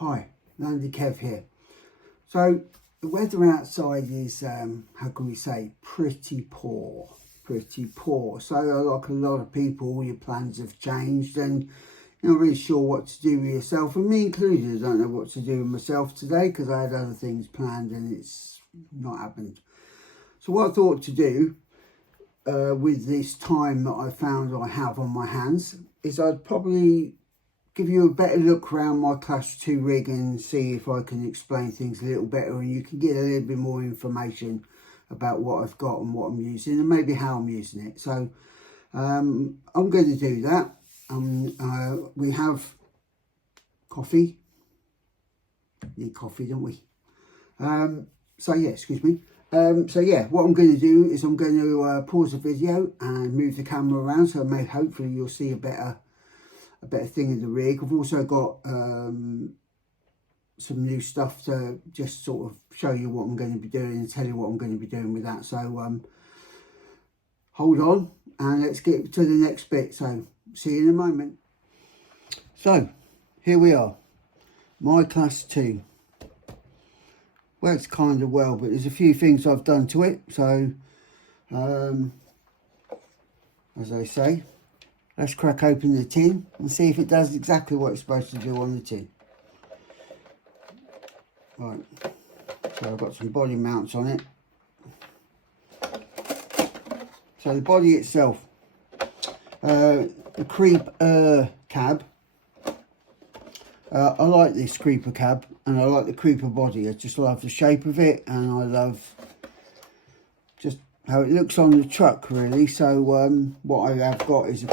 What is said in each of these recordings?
Hi, Landy Kev here. So the weather outside is, how can we say, pretty poor. So like a lot of people, your plans have changed and you're not really sure what to do with yourself, and me included. I don't know what to do with myself today because I had other things planned and it's not happened. So what I thought to do with this time that I found I have on my hands is I'd probably give you a better look around my Class 2 rig and see if I can explain things a little better and you can get a little bit more information about what I've got and what I'm using and maybe how I'm using it. So I'm going to do that. We have coffee. Need coffee, don't we? So yeah, excuse me. So yeah, what I'm going to do is I'm going to pause the video and move the camera around so hopefully you'll see a better thing in the rig. I've also got some new stuff to just sort of show you what I'm going to be doing and tell you what I'm going to be doing with that. So hold on and let's get to the next bit. So see you in a moment. So here we are, my Class 2. Works kind of well, but there's a few things I've done to it. So as I say, let's crack open the tin and see if it does exactly what it's supposed to do on the tin. Right, so I've got some body mounts on it. So the body itself, the creeper cab. I like this creeper cab and I like the creeper body. I just love the shape of it and I love just how it looks on the truck really. So what I have got is I've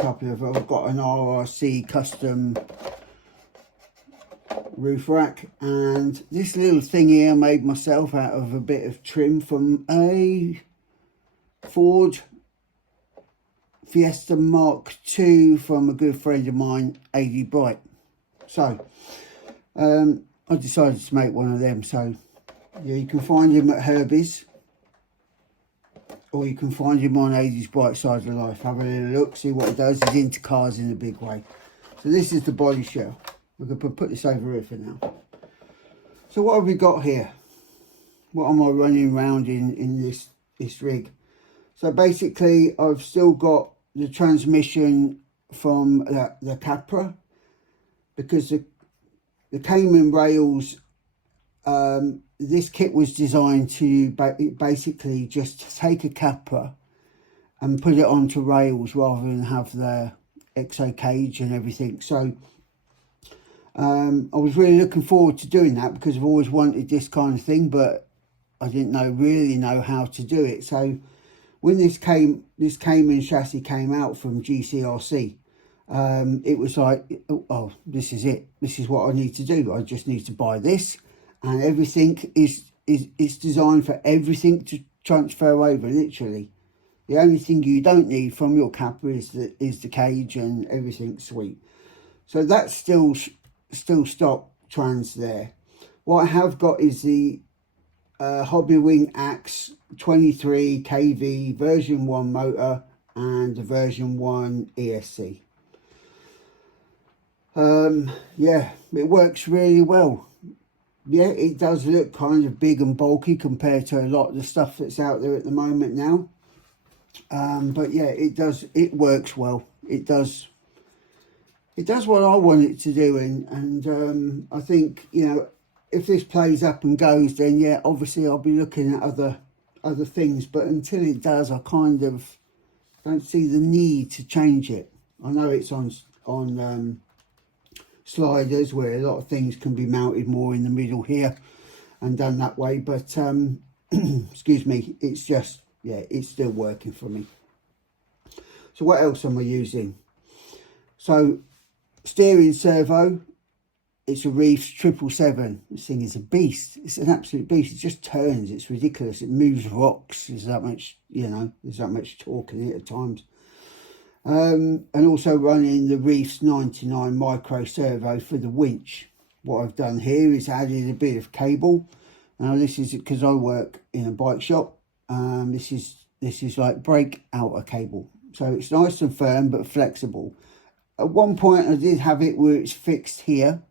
got an RRC custom roof rack, and this little thing here I made myself out of a bit of trim from a Ford Fiesta Mark II from a good friend of mine, AD Bright. So I decided to make one of them. So yeah, you can find him at Herbie's, or you can find him on AD's Bright Side of Life. Have a little look, see what he does. He's into cars in a big way. So this is the body shell. We're going to put this over here for now. So what have we got here? What am I running around in this rig? So basically I've still got the transmission from the Capra, because the Caiman rails, this kit was designed to basically just take a Capra and put it onto rails rather than have the exo cage and everything. So I was really looking forward to doing that because I've always wanted this kind of thing, but I didn't really know how to do it. So when this Caiman chassis came out from GCRC, it was like, oh, this is it. This is what I need to do. I just need to buy this, and everything is designed for everything to transfer over. Literally, the only thing you don't need from your Capra is the cage, and everything's sweet. So that's still stock trans there. What I have got is the Hobbywing Axe 23 kV version 1 motor and the version 1 ESC. Yeah, it works really well. Yeah, it does look kind of big and bulky compared to a lot of the stuff that's out there at the moment now. But yeah, it works well. It does what I want it to do, and I think, you know, if this plays up and goes, then yeah, obviously I'll be looking at other things, but until it does, I kind of don't see the need to change it. I know it's on sliders where a lot of things can be mounted more in the middle here and done that way, but excuse me, it's just, yeah, it's still working for me. So what else am I using? So steering servo, it's a Reefs 777. This thing is a beast. It's an absolute beast. It just turns. It's ridiculous. It moves rocks. There's that much, you know, there's that much torque in it at times. And also running the Reefs 99 micro servo for the winch. What I've done here is added a bit of cable. Now this is because I work in a bike shop. This is like brake outer cable. So it's nice and firm but flexible. At one point I did have it where it's fixed here.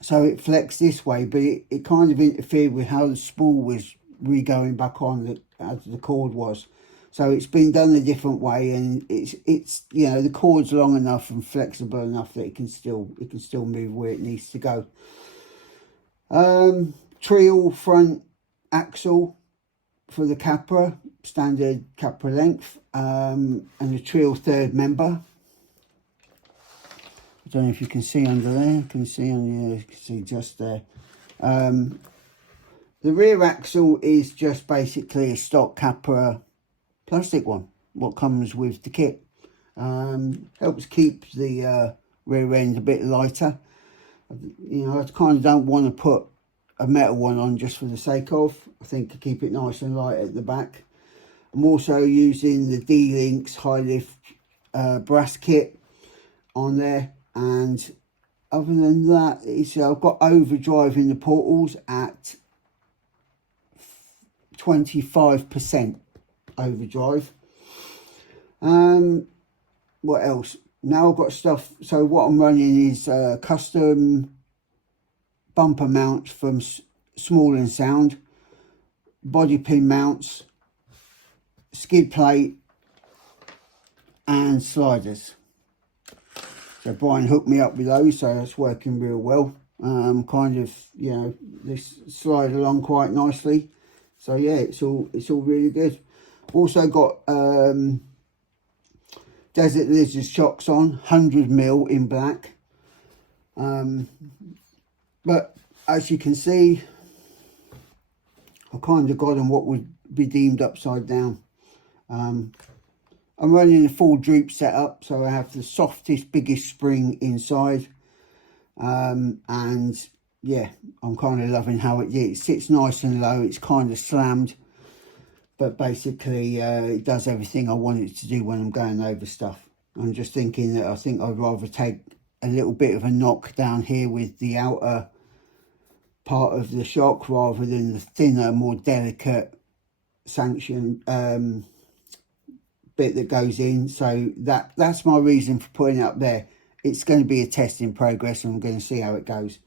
so it flexed this way, but it kind of interfered with how the spool was re-going back on as the cord was. So it's been done a different way, and it's you know, the cord's long enough and flexible enough that it can still move where it needs to go. Treal front axle for the Capra, standard Capra length, and a Treal third member. I don't know if you can see under there. You can see just there. The rear axle is just basically a stock Capra plastic one, what comes with the kit. Helps keep the rear end a bit lighter. You know, I kind of don't want to put a metal one on just for the sake of. I think to keep it nice and light at the back. I'm also using the D-Links high lift brass kit on there, and other than that, I've got overdrive in the portals at 25% overdrive. What else? Now I've got stuff. So what I'm running is custom bumper mounts from Small & Sound, body pin mounts, skid plate, and sliders. So Brian hooked me up with those, so that's working real well. Kind of, you know, this slide along quite nicely. So yeah, it's all really good. Also got Desert Lizard shocks on, 100mm in black. But as you can see, I kind of got them what would be deemed upside down. I'm running a full droop setup, so I have the softest, biggest spring inside. And yeah, I'm kind of loving how it sits nice and low. It's kind of slammed, but basically it does everything I want it to do when I'm going over stuff. I'm just thinking that I think I'd rather take a little bit of a knock down here with the outer part of the shock rather than the thinner, more delicate sanction bit that goes in. So that's my reason for putting it up there. It's going to be a test in progress, and I'm going to see how it goes.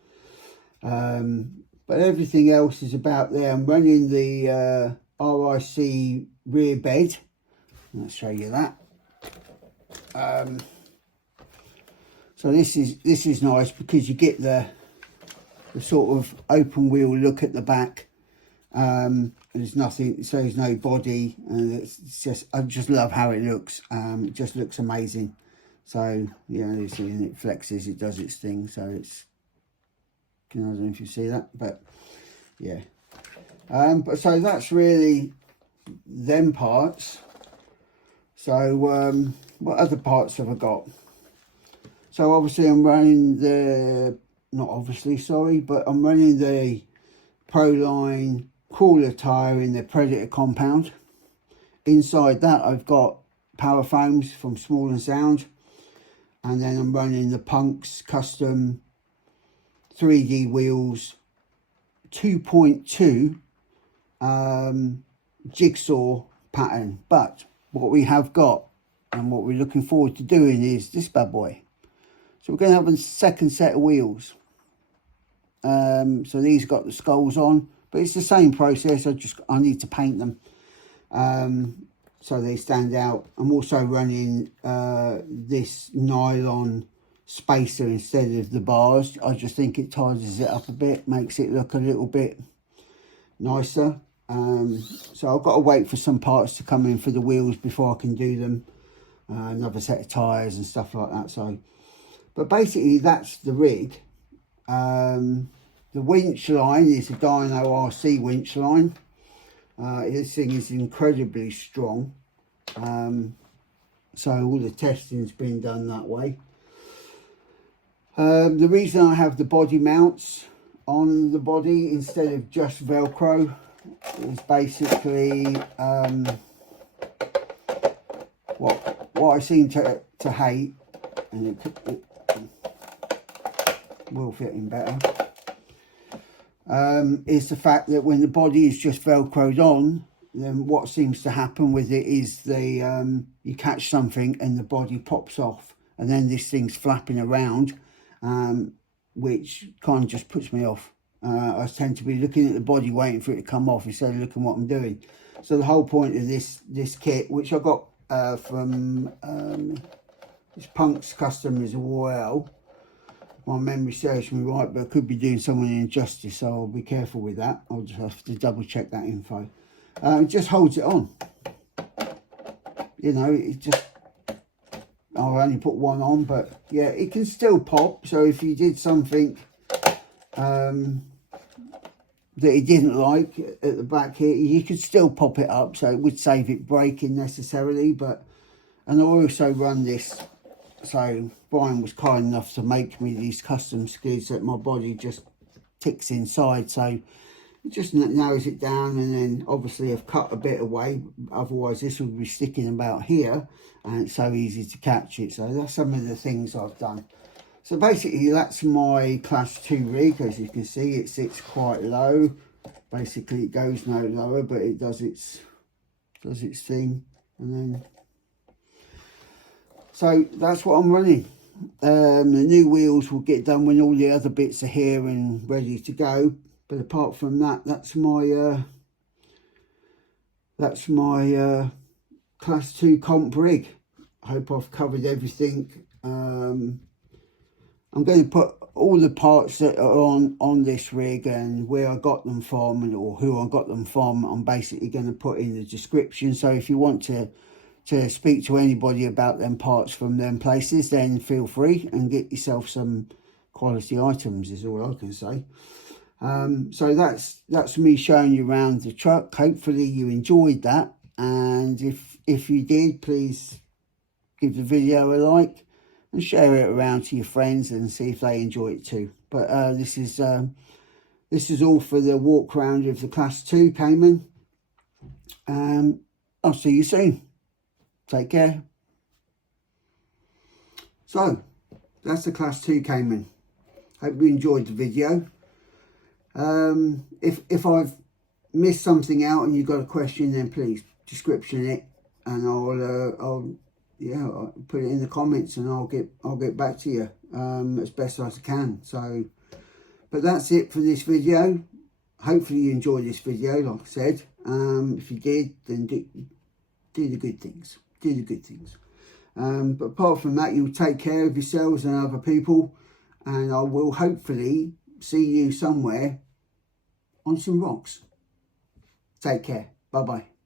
But everything else is about there. I'm running the RIC rear bed. Let's show you that. So this is nice because you get the sort of open wheel look at the back. There's nothing, so there's no body, and it's just, I just love how it looks. It just looks amazing. So you know, you see, it flexes, it does its thing. So it's, I don't know if you see that, but yeah. But so that's really them parts. So what other parts have I got? So obviously I'm running the, not obviously, sorry, but I'm running the Proline crawler tire in the Predator compound. Inside that I've got Powerfoams from Small & Sound, and then I'm running the Punks custom 3D wheels 2.2 jigsaw pattern. But what we have got and what we're looking forward to doing is this bad boy. So we're going to have a second set of wheels. So these got the skulls on, but it's the same process. I need to paint them so they stand out. I'm also running this nylon spacer instead of the bars. I just think it tidies it up a bit, makes it look a little bit nicer. So I've got to wait for some parts to come in for the wheels before I can do them. Another set of tyres and stuff like that. So, but basically that's the rig. The winch line is a Dyno RC winch line. This thing is incredibly strong. So all the testing's been done that way. The reason I have the body mounts on the body instead of just Velcro is basically what I seem to hate, and it will fit in better, is the fact that when the body is just Velcroed on, then what seems to happen with it is you catch something and the body pops off, and then this thing's flapping around. which kind of just puts me off. I tend to be looking at the body waiting for it to come off instead of looking what I'm doing. So the whole point of this kit, which I got from this Punk's custom as well, my memory serves me right, but I could be doing someone an injustice, so I'll be careful with that. I'll just have to double check that info. It just holds it on. You know, it just, I'll only put one on, but yeah, it can still pop. So if you did something that he didn't like at the back here, you could still pop it up, so it would save it breaking necessarily. But, and I also run this, so Brian was kind enough to make me these custom skids that my body just ticks inside, so it just narrows it down. And then obviously I've cut a bit away, otherwise this would be sticking about here, and it's so easy to catch it. So that's some of the things I've done. So basically that's my class 2 rig. As you can see, it sits quite low. Basically it goes no lower, but it does its thing. And then, so that's what I'm running. The new wheels will get done when all the other bits are here and ready to go. But apart from that, that's my class 2 comp rig. I hope I've covered everything. I'm going to put all the parts that are on this rig and where I got them from, or who I got them from, I'm basically going to put in the description. So if you want to speak to anybody about them parts from them places, then feel free and get yourself some quality items, is all I can say. So that's me showing you around the truck. Hopefully you enjoyed that, and if you did, please give the video a like and share it around to your friends and see if they enjoy it too. But this is all for the walk around of the class 2 Caiman. I'll see you soon. Take care. So that's the class 2 Caiman. Hope you enjoyed the video. If I've missed something out and you've got a question, then please description it, and I'll put it in the comments, and I'll get back to you as best as I can. So, but that's it for this video. Hopefully you enjoyed this video, like I said. If you did, then do the good things. Do the good things. But apart from that, you'll take care of yourselves and other people, and I will hopefully see you somewhere on some rocks. Take care. Bye bye.